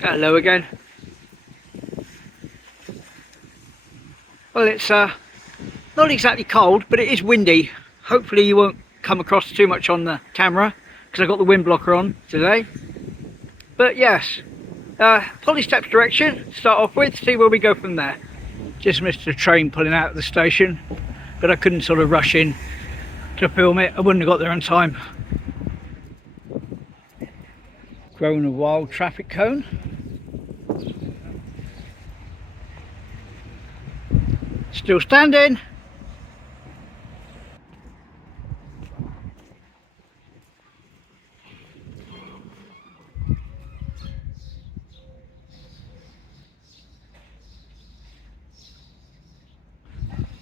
Hello again. Well, it's not exactly cold, but it is windy. Hopefully you won't come across too much on the camera because I've got the wind blocker on today. But yes, Polly Steps direction, start off with, see where we go from there. Just missed a train pulling out of the station, but I couldn't sort of rush in to film it. I wouldn't have got there on time. Grown a wild traffic cone. Still standing.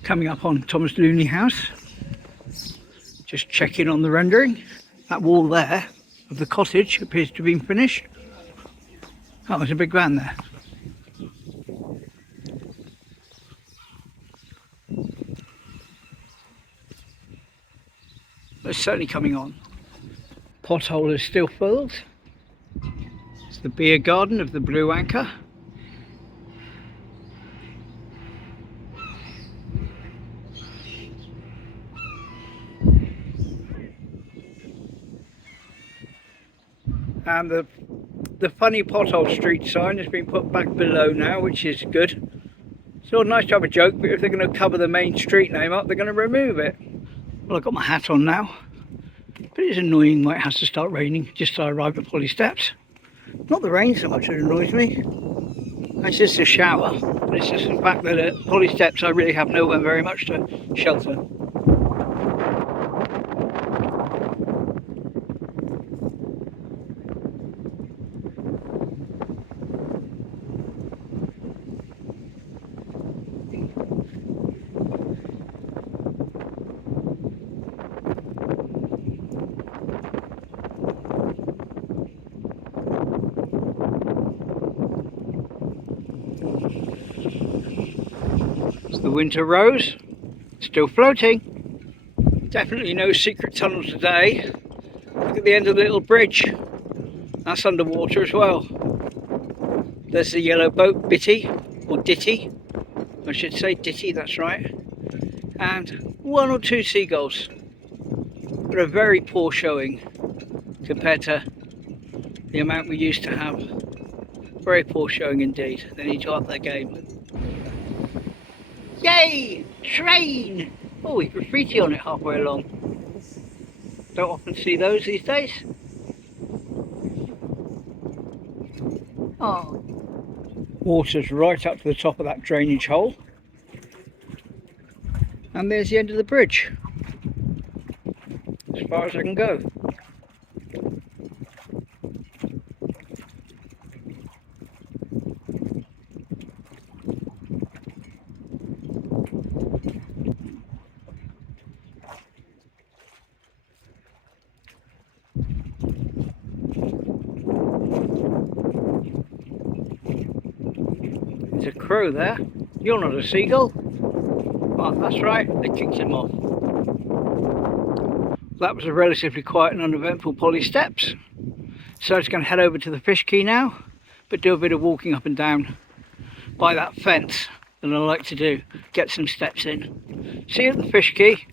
Coming up on Thomas Looney House. Just checking on the rendering. That wall there of the cottage appears to have been finished. Oh, there's a big van there. It's certainly coming on. Pothole is still filled. It's the beer garden of the Blue Anchor. And the funny pothole street sign has been put back below now, which is good. It's all nice to have a joke, but if they're going to cover the main street name up, they're going to remove it. Well, I've got my hat on now, but it's annoying when it has to start raining just as I arrive at Polly Steps. Not the rain so much that annoys me. It's just a shower, but it's just the fact that at Polly Steps I really have nowhere very much to shelter. The winter rose, still floating. Definitely no secret tunnel today. Look at the end of the little bridge. That's underwater as well. There's the yellow boat, Bitty, or Ditty. I should say Ditty, that's right. And one or two seagulls. But a very poor showing compared to the amount we used to have. Very poor showing indeed. They need to up their game. Yay! Train! Oh, with graffiti on it halfway along. Don't often see those these days. Oh. Water's right up to the top of that drainage hole. And there's the end of the bridge. As far as I can go. There's a crow there. You're not a seagull. Oh, that's right, they kicked him off. That was a relatively quiet and uneventful Polly Steps. So I'm just going to head over to the fish quay now, but do a bit of walking up and down by that fence that I like to do, get some steps in. See you at the fish quay.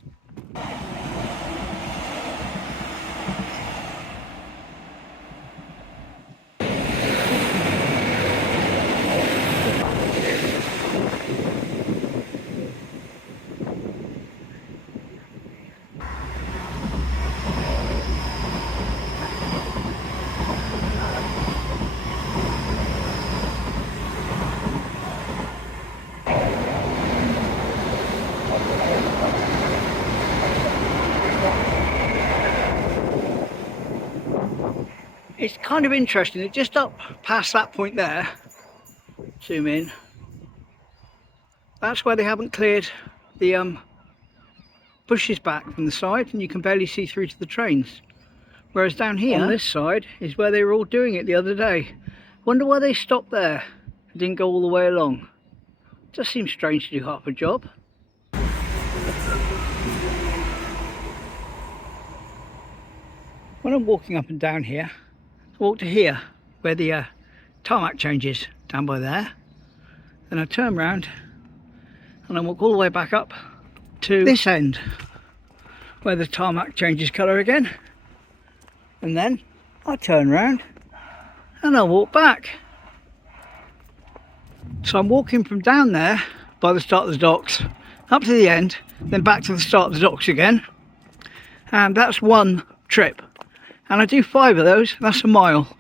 It's kind of interesting that just up past that point there, zoom in, that's where they haven't cleared the bushes back from the side and you can barely see through to the trains. Whereas down here on this side is where they were all doing it the other day. Wonder why they stopped there and didn't go all the way along. Just seems strange to do half a job. when I'm walking up and down here, I walk to here where the tarmac changes, down by there. Then I turn round and I walk all the way back up to this end where the tarmac changes colour again. And then I turn round and I walk back. So I'm walking from down there by the start of the docks up to the end, then back to the start of the docks again, and that's one trip, and I do 5 of those. That's a mile.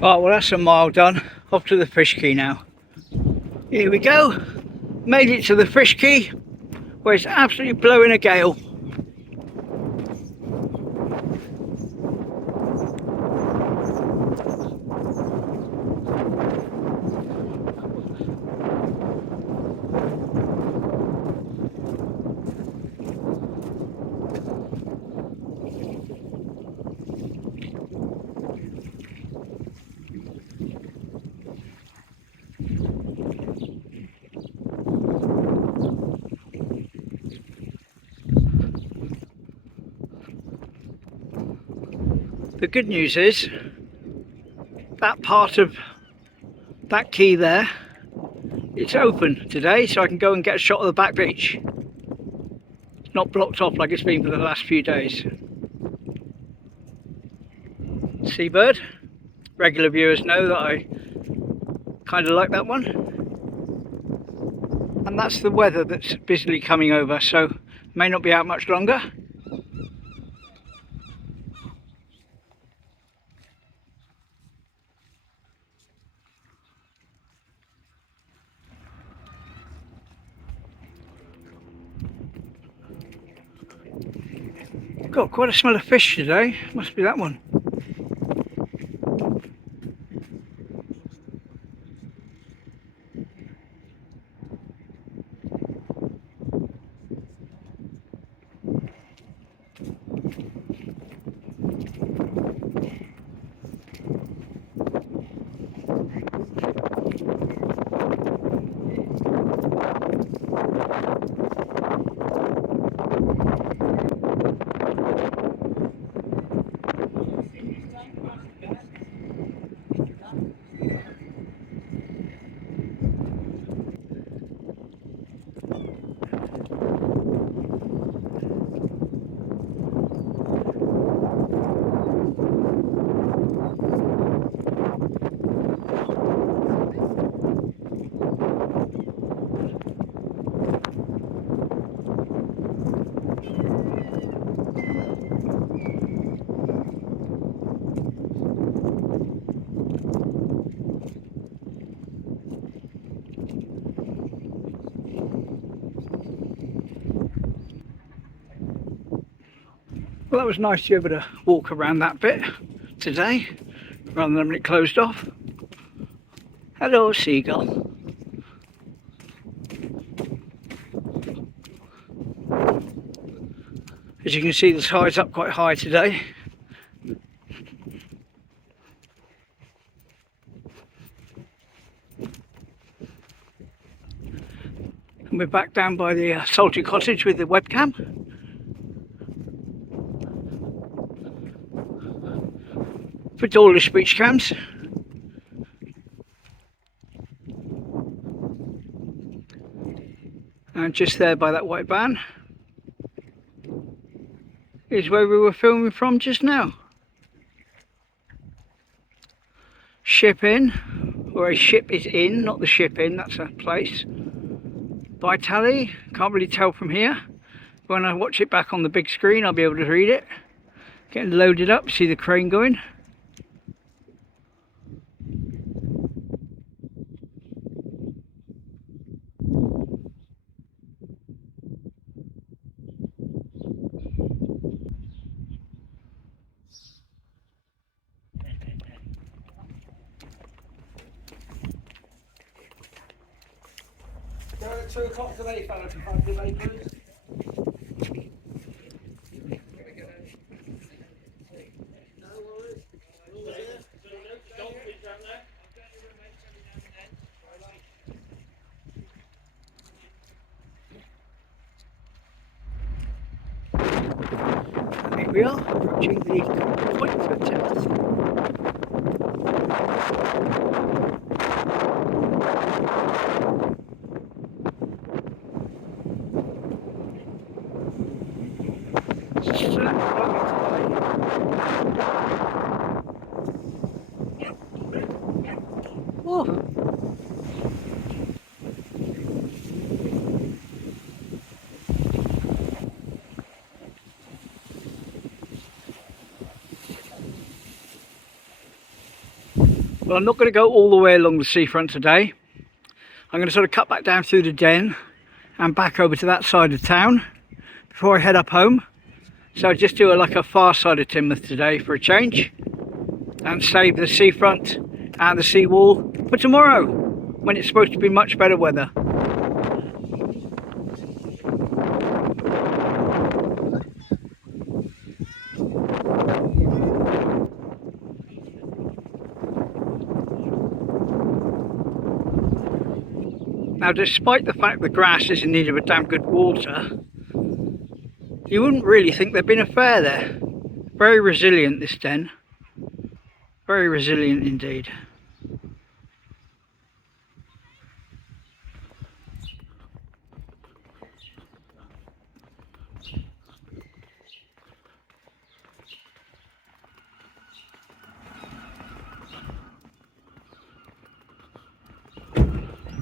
Right, well that's a mile done. Off to the fish quay now. Here we go, made it to the fish quay where it's absolutely blowing a gale. The good news is that part of that quay there, it's open today, so I can go and get a shot of the Backbeach. It's not blocked off like it's been for the last few days. Seabird. Regular viewers know that I kind of like that one. And that's the weather that's busily coming over, so may not be out much longer. Got quite a smell of fish today, must be that one. Well, that was nice to be able to walk around that bit today rather than having it closed off. Hello, seagull. As you can see, the tide's up quite high today. And we're back down by the Salty Cottage with the webcam. For Dawlish beach cams. And just there by that white van is where we were filming from just now. Ship in, or a ship is in, not the ship in, that's a place. By tally, can't really tell from here. When I watch it back on the big screen, I'll be able to read it. Getting loaded up, see the crane going. Go at 2 o'clock today, fella, to find the papers. we are approaching the point for Teignmouth. Oh. Well, I'm not going to go all the way along the seafront today. I'm going to sort of cut back down through the den and back over to that side of town before I head up home. So I'll just do like a far side of Teignmouth today for a change and save the seafront and the seawall for tomorrow when it's supposed to be much better weather. Now, despite the fact the grass is in need of a damn good water, you wouldn't really think there'd been a fair there. Very resilient, this den. Very resilient indeed.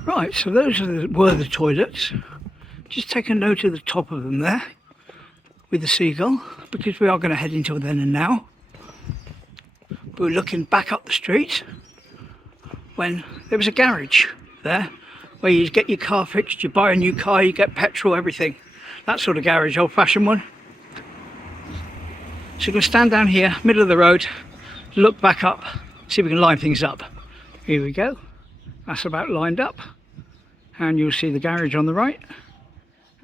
Right, so those were the toilets. Just take a note of the top of them there with the seagull, because we are going to head into then and now. We were looking back up the street when there was a garage there where you get your car fixed, you buy a new car, you get petrol, everything. That sort of garage, old-fashioned one. So we're going to stand down here, middle of the road, look back up, see if we can line things up. Here we go. That's about lined up, and you'll see the garage on the right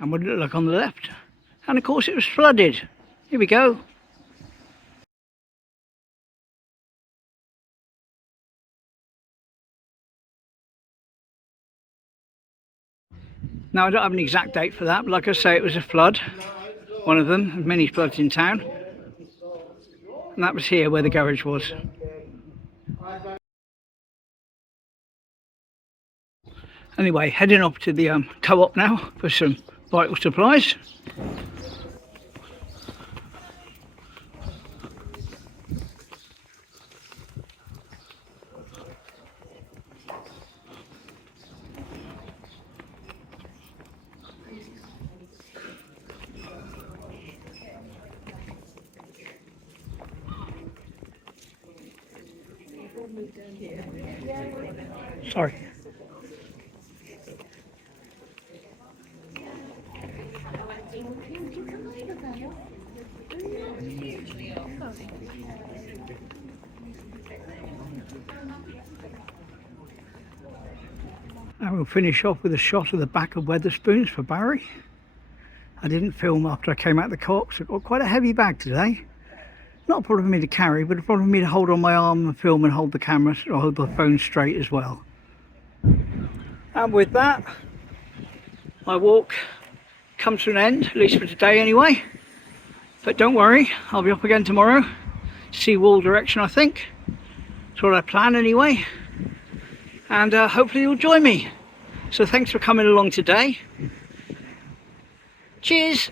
and what it looked like on the left, and of course it was flooded. Here we go. Now, I don't have an exact date for that, but like I say, it was a flood, one of them, many floods in town, and that was here where the garage was. Anyway, heading up to the co-op now for some vital supplies. Sorry. And we'll finish off with a shot of the back of Wetherspoons for Barry. I didn't film after I came out of the co-op, so I've got quite a heavy bag today. Not a problem for me to carry, but a problem for me to hold on my arm and film and hold the camera or hold the phone straight as well. And with that, my walk comes to an end, at least for today anyway. But don't worry, I'll be up again tomorrow. Seawall direction, I think. That's what I plan anyway. And hopefully you'll join me. So thanks for coming along today. Cheers!